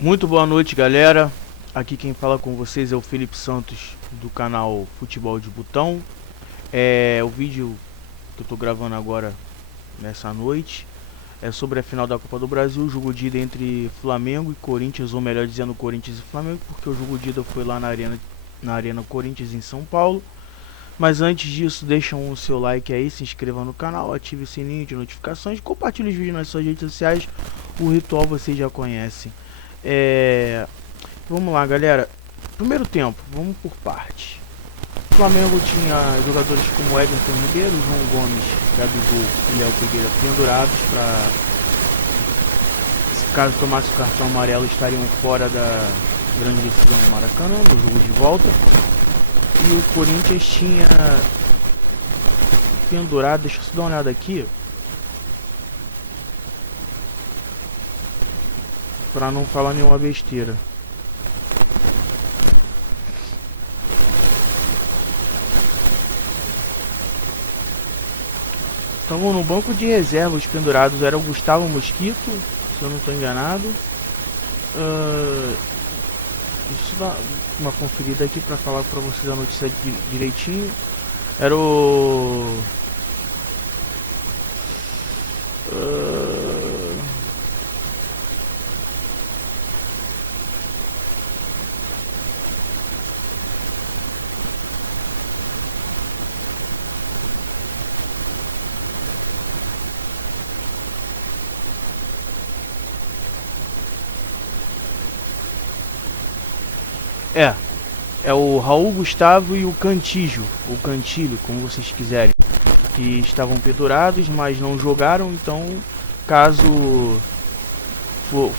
Muito boa noite, galera. Aqui quem fala com vocês é o Felipe Santos do canal Futebol de Botão. O vídeo que eu tô gravando agora nessa noite é sobre a final da Copa do Brasil, o jogo de ida entre Flamengo e Corinthians, ou melhor dizendo, Corinthians e Flamengo, porque o jogo de ida foi lá na Arena Corinthians em São Paulo. Mas antes disso, deixa o seu like aí, se inscreva no canal, ative o sininho de notificações, compartilhe os vídeos nas suas redes sociais. O ritual vocês já conhecem. Vamos lá, galera. Primeiro tempo, vamos por parte. O Flamengo tinha jogadores como Everton Ribeiro, João Gomes, Gabigol e Léo Pereira pendurados para, se caso tomasse o cartão amarelo, estariam fora da grande decisão no Maracanã, no jogo de volta. E o Corinthians tinha pendurado, deixa eu só dar uma olhada aqui, para não falar nenhuma besteira. Estavam no banco de reserva, os pendurados era o Gustavo Mosquito, se eu não estou enganado. Deixa eu dar uma conferida aqui para falar para vocês a notícia direitinho. Era o... É o Raul Gustavo e o Cantillo, ou Cantilho, como vocês quiserem, que estavam pendurados, mas não jogaram. Então, caso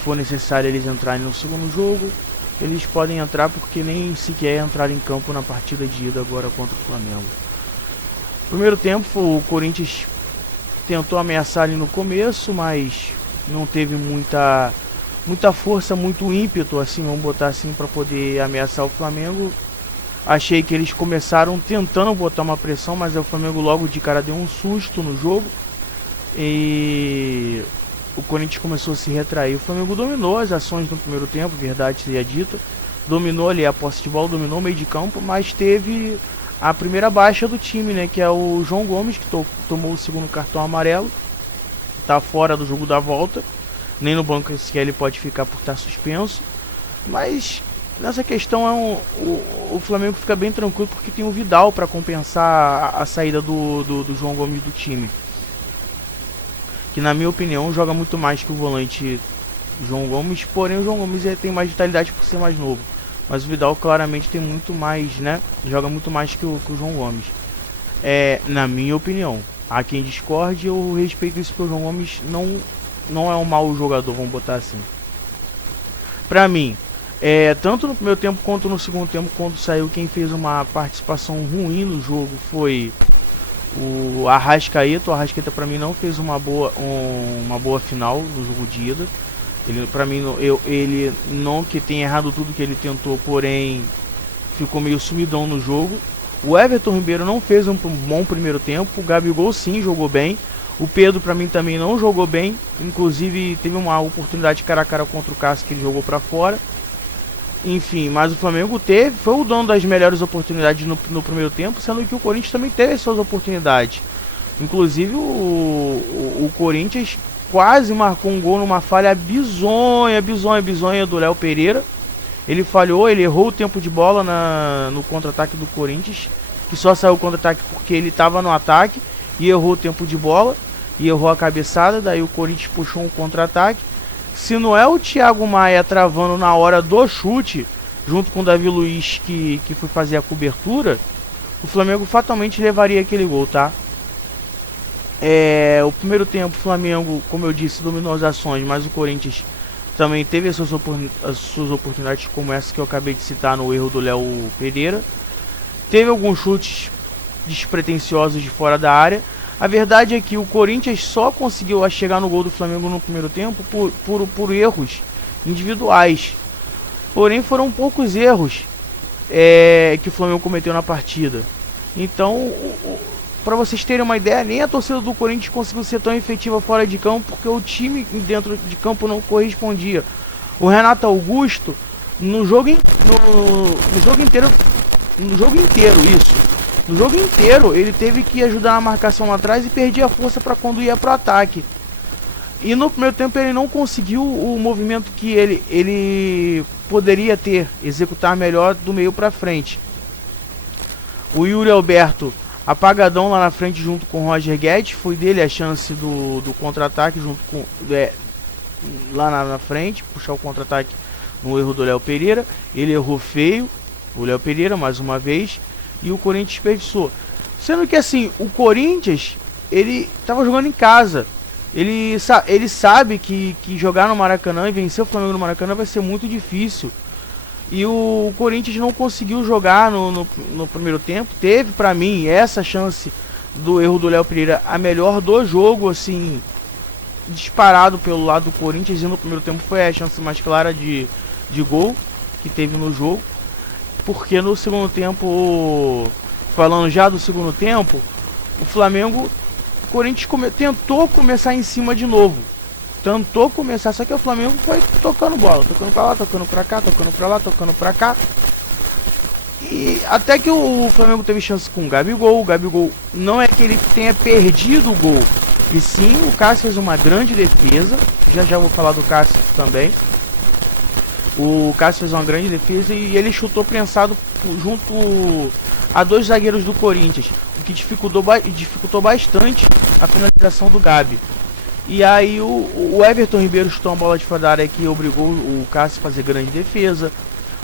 for necessário eles entrarem no segundo jogo, eles podem entrar, porque nem sequer entraram em campo na partida de ida agora contra o Flamengo. Primeiro tempo, o Corinthians tentou ameaçar ali no começo, mas não teve muita força, muito ímpeto, assim, vamos botar assim, para poder ameaçar o Flamengo. Achei que eles começaram tentando botar uma pressão, mas o Flamengo logo de cara deu um susto no jogo e o Corinthians começou a se retrair. O Flamengo dominou as ações no primeiro tempo, verdade seja dita, dominou ali a posse de bola, dominou o meio de campo, mas teve a primeira baixa do time, né, que é o João Gomes, que tomou o segundo cartão amarelo, tá fora do jogo da volta. Nem no banco sequer ele pode ficar por estar suspenso. Mas nessa questão o Flamengo fica bem tranquilo, porque tem o Vidal para compensar a saída do João Gomes do time, que na minha opinião joga muito mais que o volante João Gomes. Porém o João Gomes tem mais vitalidade por ser mais novo, mas o Vidal claramente tem muito mais, né? Joga muito mais que o João Gomes. Na minha opinião. Há quem discorde, eu respeito isso, porque o João Gomes não é um mau jogador, vamos botar assim. Pra mim, tanto no primeiro tempo quanto no segundo tempo, quando saiu, quem fez uma participação ruim no jogo foi o Arrascaeta. O Arrascaeta pra mim não fez uma boa final no jogo de ida. Ele, pra mim, ele não que tenha errado tudo que ele tentou, porém ficou meio sumidão no jogo. O Everton Ribeiro não fez um bom primeiro tempo. O Gabigol sim jogou bem. O Pedro pra mim também não jogou bem, inclusive teve uma oportunidade cara a cara contra o Cássio que ele jogou pra fora. Enfim, mas o Flamengo foi o dono das melhores oportunidades no primeiro tempo, sendo que o Corinthians também teve suas oportunidades. Inclusive o Corinthians quase marcou um gol numa falha bizonha do Léo Pereira. Ele falhou, ele errou o tempo de bola no contra-ataque do Corinthians, que só saiu o contra-ataque porque ele estava no ataque e errou o tempo de bola. E errou a cabeçada, daí o Corinthians puxou um contra-ataque. Se não é o Thiago Maia travando na hora do chute, junto com o Davi Luiz que foi fazer a cobertura, o Flamengo fatalmente levaria aquele gol, tá? O primeiro tempo o Flamengo, como eu disse, dominou as ações, mas o Corinthians também teve as suas oportunidades, como essa que eu acabei de citar no erro do Léo Pereira. Teve alguns chutes despretensiosos de fora da área. A verdade é que o Corinthians só conseguiu chegar no gol do Flamengo no primeiro tempo por erros individuais. Porém foram poucos erros que o Flamengo cometeu na partida. Então, para vocês terem uma ideia, nem a torcida do Corinthians conseguiu ser tão efetiva fora de campo, porque o time dentro de campo não correspondia. O Renato Augusto, no jogo inteiro, isso. No jogo inteiro, ele teve que ajudar na marcação lá atrás e perdia força para quando ia pro ataque. E no primeiro tempo ele não conseguiu o movimento que ele poderia executar melhor do meio para frente. O Yuri Alberto, apagadão lá na frente junto com o Roger Guedes, foi dele a chance do contra-ataque junto com lá na frente, puxar o contra-ataque no erro do Léo Pereira. Ele errou feio, o Léo Pereira mais uma vez, e o Corinthians desperdiçou. Sendo que assim, o Corinthians, ele estava jogando em casa. Ele sabe que jogar no Maracanã e vencer o Flamengo no Maracanã vai ser muito difícil. E o Corinthians não conseguiu jogar no primeiro tempo. Teve pra mim essa chance do erro do Léo Pereira, a melhor do jogo, assim, disparado pelo lado do Corinthians. E no primeiro tempo foi a chance mais clara de gol que teve no jogo. Porque no segundo tempo, falando já do segundo tempo, o Flamengo... O Corinthians tentou começar em cima de novo. Tentou começar, só que o Flamengo foi tocando bola. Tocando pra lá, tocando pra cá, tocando pra lá, tocando pra cá. E até que o Flamengo teve chance com o Gabigol. O Gabigol não é que ele tenha perdido o gol. E sim, o Cássio fez uma grande defesa. Já vou falar do Cássio também. O Cássio fez uma grande defesa e ele chutou prensado junto a dois zagueiros do Corinthians, o que dificultou bastante a finalização do Gabi. E aí o Everton Ribeiro chutou uma bola de fora da área que obrigou o Cássio a fazer grande defesa.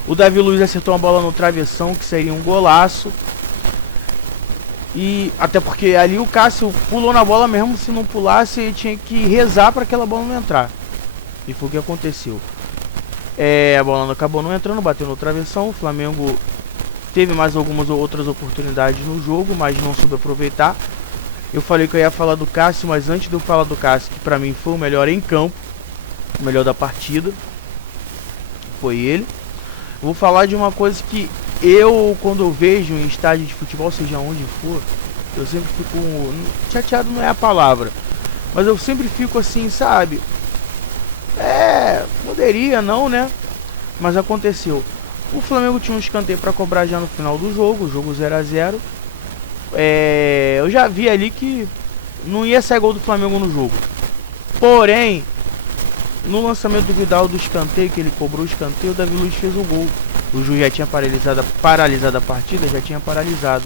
O Davi Luiz acertou uma bola no travessão, que seria um golaço. E até porque ali o Cássio pulou na bola, mesmo se não pulasse, ele tinha que rezar para aquela bola não entrar. E foi o que aconteceu. A bola acabou não entrando, bateu no travessão. O Flamengo teve mais algumas outras oportunidades no jogo, mas não soube aproveitar. Eu falei que eu ia falar do Cássio, mas antes de eu falar do Cássio, que pra mim foi o melhor em campo, o melhor da partida, foi ele. Eu vou falar de uma coisa que quando eu vejo em estádio de futebol, seja onde for, eu sempre fico... chateado não é a palavra, mas eu sempre fico assim, sabe? Poderia não, né? Mas aconteceu. O Flamengo tinha um escanteio para cobrar já no final do jogo, o jogo 0 a 0. Eu já vi ali que não ia sair gol do Flamengo no jogo. Porém, no lançamento do Vidal do escanteio, que ele cobrou o escanteio, o Davi Luiz fez o gol. O juiz já tinha paralisado a partida, já tinha paralisado.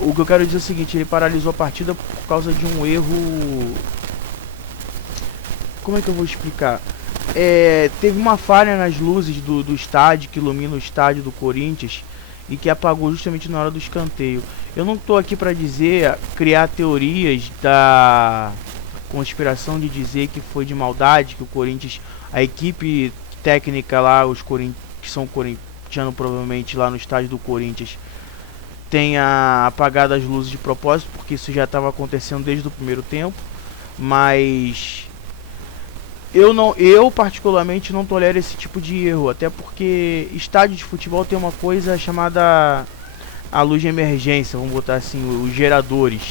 O que eu quero dizer é o seguinte, ele paralisou a partida por causa de um erro... Como é que eu vou explicar? Teve uma falha nas luzes do estádio, que ilumina o estádio do Corinthians, e que apagou justamente na hora do escanteio. Eu não estou aqui para criar teorias da conspiração de dizer que foi de maldade, que o Corinthians, a equipe técnica lá, que são corintianos provavelmente lá no estádio do Corinthians, tenha apagado as luzes de propósito, porque isso já estava acontecendo desde o primeiro tempo. Mas eu particularmente não tolero esse tipo de erro, até porque estádio de futebol tem uma coisa chamada a luz de emergência, vamos botar assim, os geradores.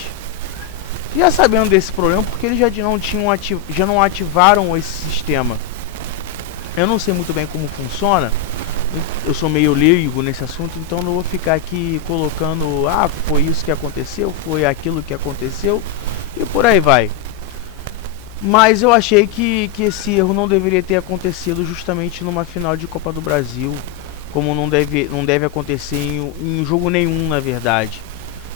Já sabendo desse problema, porque eles já não ativaram esse sistema. Eu não sei muito bem como funciona, eu sou meio leigo nesse assunto, então não vou ficar aqui colocando, foi isso que aconteceu, foi aquilo que aconteceu, e por aí vai. Mas eu achei que esse erro não deveria ter acontecido justamente numa final de Copa do Brasil, como não deve acontecer em jogo nenhum, na verdade.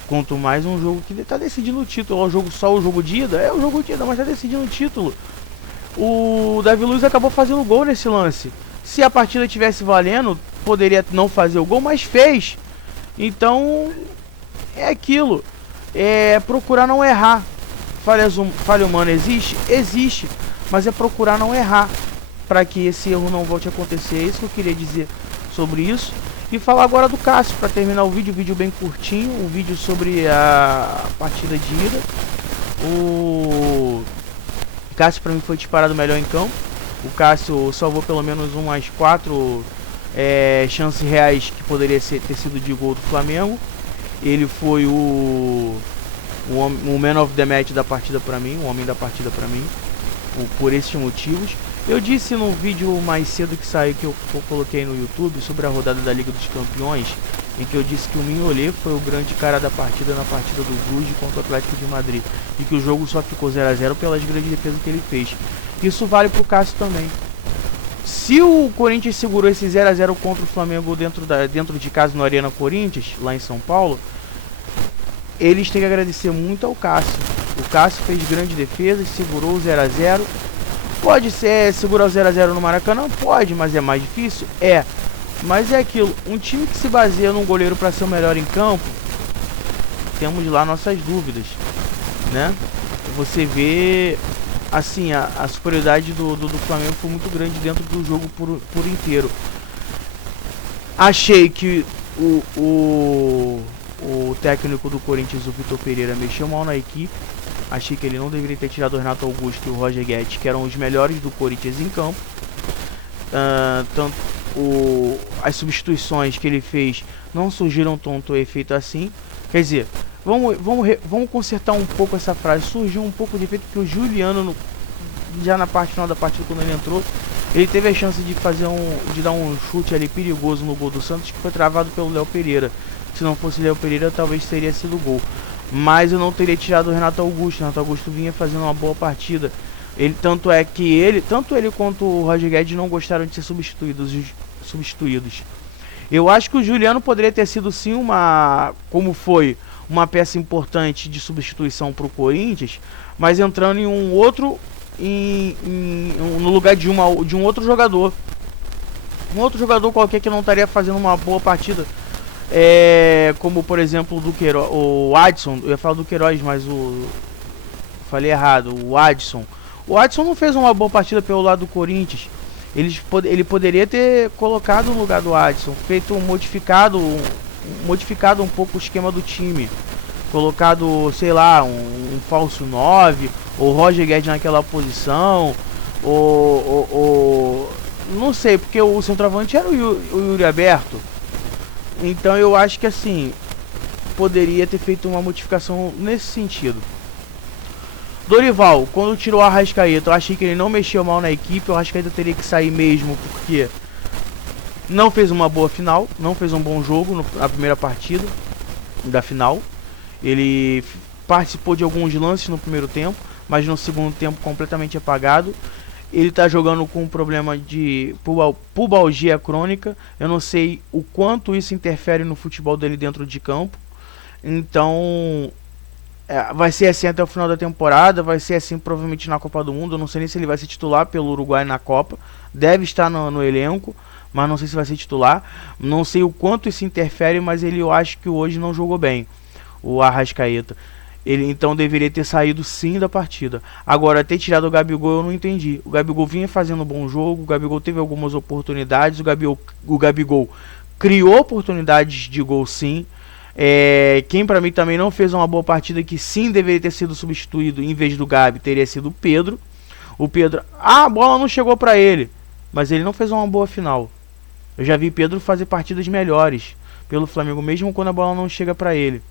Quanto mais um jogo que está decidindo o título. Só o jogo de ida? É o jogo de ida, mas está decidindo o título. O Davi Luiz acabou fazendo gol nesse lance. Se a partida tivesse valendo, poderia não fazer o gol, mas fez. Então, é aquilo. Procurar não errar. Falha humana existe? Existe, mas é procurar não errar, para que esse erro não volte a acontecer. É isso que eu queria dizer sobre isso. E falar agora do Cássio, para terminar o vídeo bem curtinho, um vídeo sobre a partida de ida. O Cássio para mim foi disparado melhor em campo. O Cássio salvou pelo menos umas 4 chances reais que poderia ter sido de gol do Flamengo. Ele foi o man of the match da partida para mim, o homem da partida para mim, por esses motivos. Eu disse no vídeo mais cedo que saiu, que eu coloquei no YouTube, sobre a rodada da Liga dos Campeões, em que eu disse que o Mignolet foi o grande cara da partida na partida do Bruges contra o Atlético de Madrid, e que o jogo só ficou 0 a 0 pelas grandes defesas que ele fez. Isso vale pro Cássio também. Se o Corinthians segurou esse 0 a 0 contra o Flamengo dentro de casa no Arena Corinthians, lá em São Paulo, eles têm que agradecer muito ao Cássio. O Cássio fez grandes defesas, segurou o 0 a 0. Pode ser segurar o 0 a 0 no Maracanã? Pode, mas é mais difícil? É. Mas é aquilo, um time que se baseia num goleiro para ser o melhor em campo, temos lá nossas dúvidas, né? Você vê, assim, a superioridade do Flamengo foi muito grande dentro do jogo por inteiro. Achei que o técnico do Corinthians, o Vitor Pereira, mexeu mal na equipe. Achei que ele não deveria ter tirado o Renato Augusto e o Roger Guedes, que eram os melhores do Corinthians em campo. As substituições que ele fez não surgiram tanto efeito assim. Quer dizer, vamos consertar um pouco essa frase. Surgiu um pouco de efeito porque o Juliano, já na parte final da partida, quando ele entrou, ele teve a chance de dar um chute ali perigoso no gol do Santos, que foi travado pelo Léo Pereira. Se não fosse Léo Pereira, talvez teria sido gol. Mas eu não teria tirado o Renato Augusto. O Renato Augusto vinha fazendo uma boa partida. Tanto ele quanto o Roger Guedes não gostaram de ser substituídos. Eu acho que o Juliano poderia ter sido sim uma peça importante de substituição para o Corinthians, mas entrando em um outro, no lugar de um outro jogador. Um outro jogador qualquer que não estaria fazendo uma boa partida. Como por exemplo o Adson. Eu ia falar do Queiroz, mas falei errado. O Adson não fez uma boa partida pelo lado do Corinthians. Ele poderia ter colocado no lugar do Adson, modificado um pouco o esquema do time, colocado, sei lá, um falso 9, ou Roger Guedes naquela posição, não sei, porque o centroavante era o Yuri Aberto. Então eu acho que assim, poderia ter feito uma modificação nesse sentido. Dorival, quando tirou a Arrascaeta, eu achei que ele não mexeu mal na equipe. O Arrascaeta teria que sair mesmo, porque não fez uma boa final, não fez um bom jogo na primeira partida da final. Ele participou de alguns lances no primeiro tempo, mas no segundo tempo completamente apagado. Ele tá jogando com um problema de pubalgia crônica. Eu não sei o quanto isso interfere no futebol dele dentro de campo. Então, vai ser assim até o final da temporada. Vai ser assim provavelmente na Copa do Mundo. Eu não sei nem se ele vai ser titular pelo Uruguai na Copa. Deve estar no elenco, mas não sei se vai ser titular. Não sei o quanto isso interfere, mas eu acho que hoje não jogou bem, o Arrascaeta. Ele então deveria ter saído sim da partida. Agora, ter tirado o Gabigol eu não entendi. O Gabigol vinha fazendo um bom jogo, o Gabigol teve algumas oportunidades, o Gabigol criou oportunidades de gol sim. Quem pra mim também não fez uma boa partida, que sim deveria ter sido substituído em vez do Gabi, teria sido o Pedro. O Pedro, a bola não chegou pra ele, mas ele não fez uma boa final. Eu já vi Pedro fazer partidas melhores pelo Flamengo, mesmo quando a bola não chega pra ele,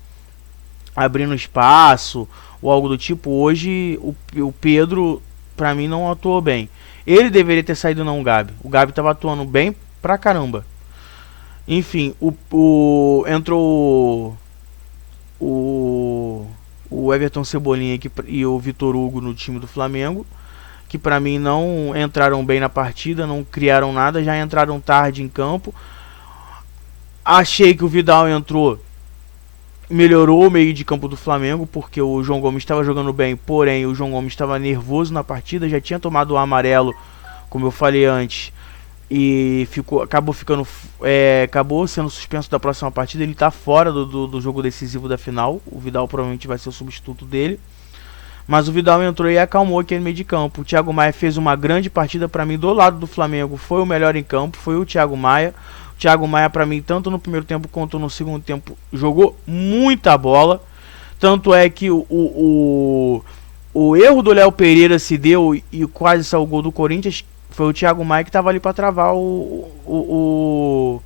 abrindo espaço ou algo do tipo. Hoje o Pedro pra mim não atuou bem. Ele deveria ter saído, não o Gabi. O Gabi tava atuando bem pra caramba. Enfim, entrou o Everton Cebolinha e o Vitor Hugo no time do Flamengo, que pra mim não entraram bem na partida, não criaram nada, já entraram tarde em campo. Achei que o Vidal entrou, melhorou o meio de campo do Flamengo, porque o João Gomes estava jogando bem, porém o João Gomes estava nervoso na partida, já tinha tomado o amarelo, como eu falei antes, e acabou sendo suspenso da próxima partida. Ele está fora do jogo decisivo da final. O Vidal provavelmente vai ser o substituto dele, mas o Vidal entrou e acalmou aquele meio de campo. O Thiago Maia fez uma grande partida. Para mim, do lado do Flamengo, foi o melhor em campo, foi o Thiago Maia. O Thiago Maia, para mim, tanto no primeiro tempo quanto no segundo tempo, jogou muita bola. Tanto é que o erro do Léo Pereira se deu e quase saiu o gol do Corinthians. Foi o Thiago Maia que estava ali para travar o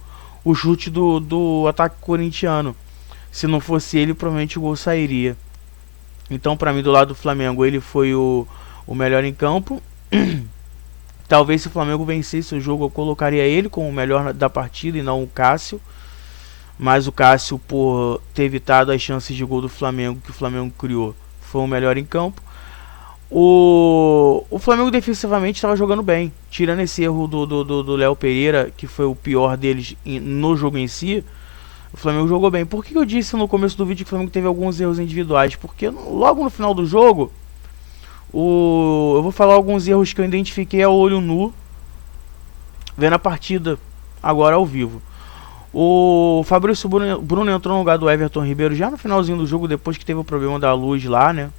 chute do ataque corintiano. Se não fosse ele, provavelmente o gol sairia. Então, para mim, do lado do Flamengo, ele foi o melhor em campo. Talvez se o Flamengo vencesse o jogo eu colocaria ele como o melhor da partida e não o Cássio. Mas o Cássio, por ter evitado as chances de gol do Flamengo que o Flamengo criou, foi o melhor em campo. O Flamengo defensivamente estava jogando bem. Tirando esse erro do Léo Pereira, que foi o pior deles no jogo em si, o Flamengo jogou bem. Por que eu disse no começo do vídeo que o Flamengo teve alguns erros individuais? Porque logo no final do jogo, eu vou falar alguns erros que eu identifiquei a olho nu, vendo a partida agora ao vivo. O Fabrício Bruno entrou no lugar do Everton Ribeiro já no finalzinho do jogo, depois que teve o problema da luz lá, né?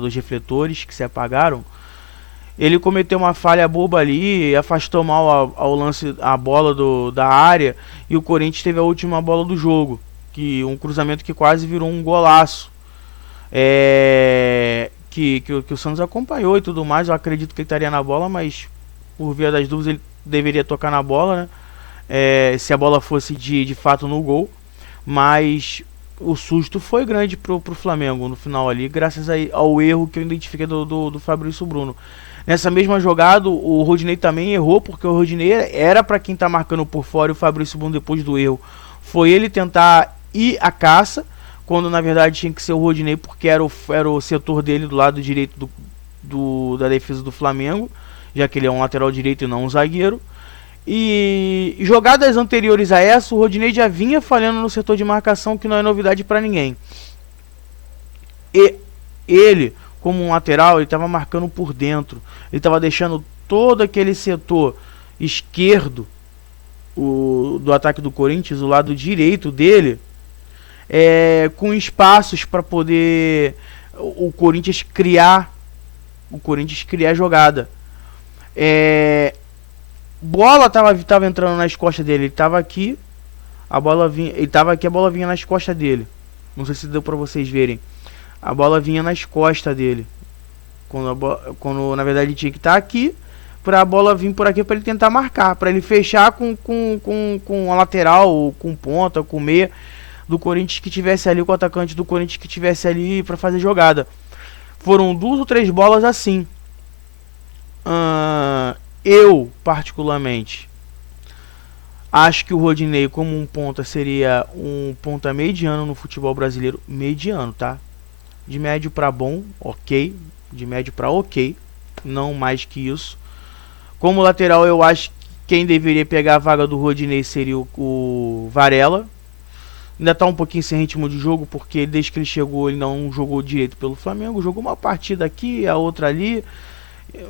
Dos refletores que se apagaram. Ele cometeu uma falha boba ali, afastou mal ao lance a bola da área, e o Corinthians teve a última bola do jogo, que um cruzamento que quase virou um golaço. Que o Santos acompanhou e tudo mais. Eu acredito que ele estaria na bola, mas por via das dúvidas ele deveria tocar na bola, né? Se a bola fosse de fato no gol. Mas o susto foi grande pro Flamengo no final ali, graças ao erro que eu identifiquei do Fabrício Bruno. Nessa mesma jogada, o Rodinei também errou, porque o Rodinei era para quem tá marcando por fora, e o Fabrício Bruno, depois do erro, foi ele tentar ir à caça, quando na verdade tinha que ser o Rodinei, porque era o setor dele do lado direito da defesa do Flamengo, já que ele é um lateral direito e não um zagueiro. E jogadas anteriores a essa, o Rodinei já vinha falhando no setor de marcação, que não é novidade para ninguém. E ele, como um lateral, ele estava marcando por dentro. Ele estava deixando todo aquele setor esquerdo do ataque do Corinthians, o lado direito dele, com espaços para poder o Corinthians criar jogada. Bola tava entrando nas costas dele, ele tava aqui, a bola vinha nas costas dele. Não sei se deu pra vocês verem. A bola vinha nas costas dele. Quando na verdade ele tinha que estar aqui, pra bola vir por aqui pra ele tentar marcar, pra ele fechar com a lateral, com ponta, com meia do Corinthians que tivesse ali, com o atacante do Corinthians que tivesse ali pra fazer jogada. Foram 2 ou 3 bolas assim. Eu, particularmente, acho que o Rodinei, como um ponta, seria um ponta mediano no futebol brasileiro. Mediano, tá? De médio para bom, ok. De médio para ok. Não mais que isso. Como lateral, eu acho que quem deveria pegar a vaga do Rodinei seria o Varela. Ainda tá um pouquinho sem ritmo de jogo, porque desde que ele chegou, ele não jogou direito pelo Flamengo. Jogou uma partida aqui, a outra ali.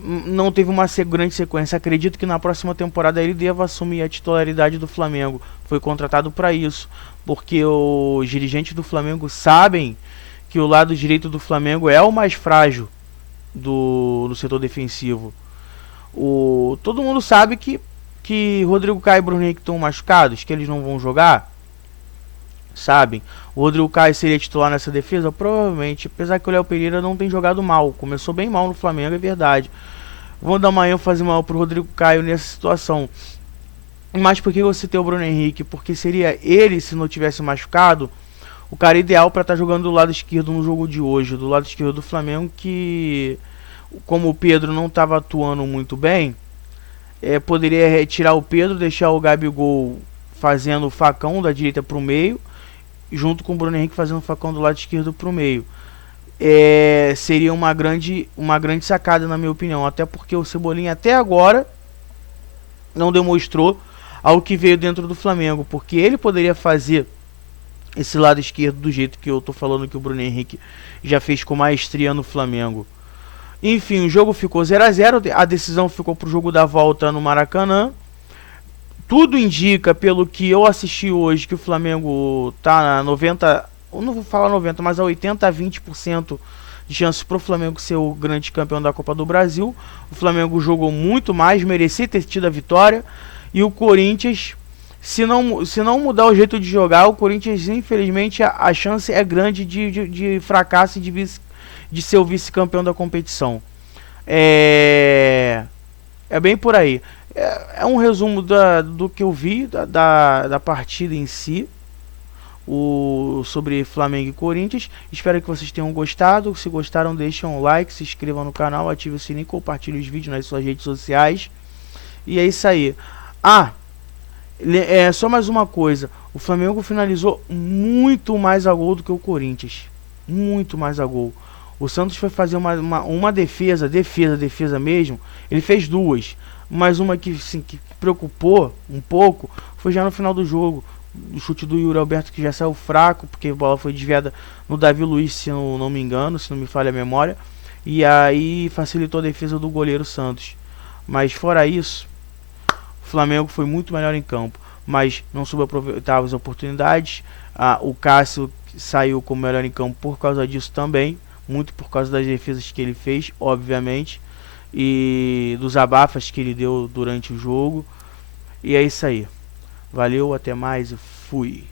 Não teve uma grande sequência. Acredito que na próxima temporada ele deva assumir a titularidade do Flamengo. Foi contratado para isso, porque os dirigentes do Flamengo sabem que o lado direito do Flamengo é o mais frágil do setor defensivo. Todo mundo sabe que Rodrigo Caio e Bruno Henrique estão machucados, que eles não vão jogar. Sabem? O Rodrigo Caio seria titular nessa defesa? Provavelmente, apesar que o Léo Pereira não tem jogado mal. Começou bem mal no Flamengo, é verdade. Vou dar uma ênfase maior pro Rodrigo Caio nessa situação. Mas por que você tem o Bruno Henrique? Porque seria ele, se não tivesse machucado, o cara ideal para estar jogando do lado esquerdo no jogo de hoje. Do lado esquerdo do Flamengo, que como o Pedro não estava atuando muito bem, poderia retirar o Pedro, deixar o Gabigol fazendo o facão da direita para o meio, junto com o Bruno Henrique fazendo o facão do lado esquerdo para o meio. Seria uma grande sacada, na minha opinião. Até porque o Cebolinha até agora não demonstrou ao que veio dentro do Flamengo. Porque ele poderia fazer esse lado esquerdo do jeito que eu tô falando que o Bruno Henrique já fez com maestria no Flamengo. Enfim, o jogo ficou 0 a 0. A decisão ficou pro jogo da volta no Maracanã. Tudo indica, pelo que eu assisti hoje, que o Flamengo tá na 90, eu não vou falar 90, mas a 80 a 20% de chances pro Flamengo ser o grande campeão da Copa do Brasil. O Flamengo jogou muito mais, merecia ter tido a vitória. E o Corinthians, se não mudar o jeito de jogar, o Corinthians, infelizmente, a chance é grande de fracasso e de ser o vice-campeão da competição. É bem por aí. É um resumo do que eu vi da partida em si, sobre Flamengo e Corinthians. Espero que vocês tenham gostado. Se gostaram, deixem um like, se inscrevam no canal, ative o sininho, compartilhe os vídeos nas suas redes sociais. E é isso aí. Ah, só mais uma coisa. O Flamengo finalizou muito mais a gol do que o Corinthians. Muito mais a gol. O Santos foi fazer uma defesa mesmo. Ele fez duas. Mas uma que, assim, que preocupou um pouco foi já no final do jogo. O chute do Yuri Alberto, que já saiu fraco, porque a bola foi desviada no Davi Luiz, se eu não me engano, se não me falha a memória. E aí facilitou a defesa do goleiro Santos. Mas fora isso, o Flamengo foi muito melhor em campo, mas não soube aproveitar as oportunidades. O Cássio saiu como melhor em campo por causa disso também, muito por causa das defesas que ele fez, obviamente, e dos abafas que ele deu durante o jogo. E é isso aí. Valeu, até mais, fui.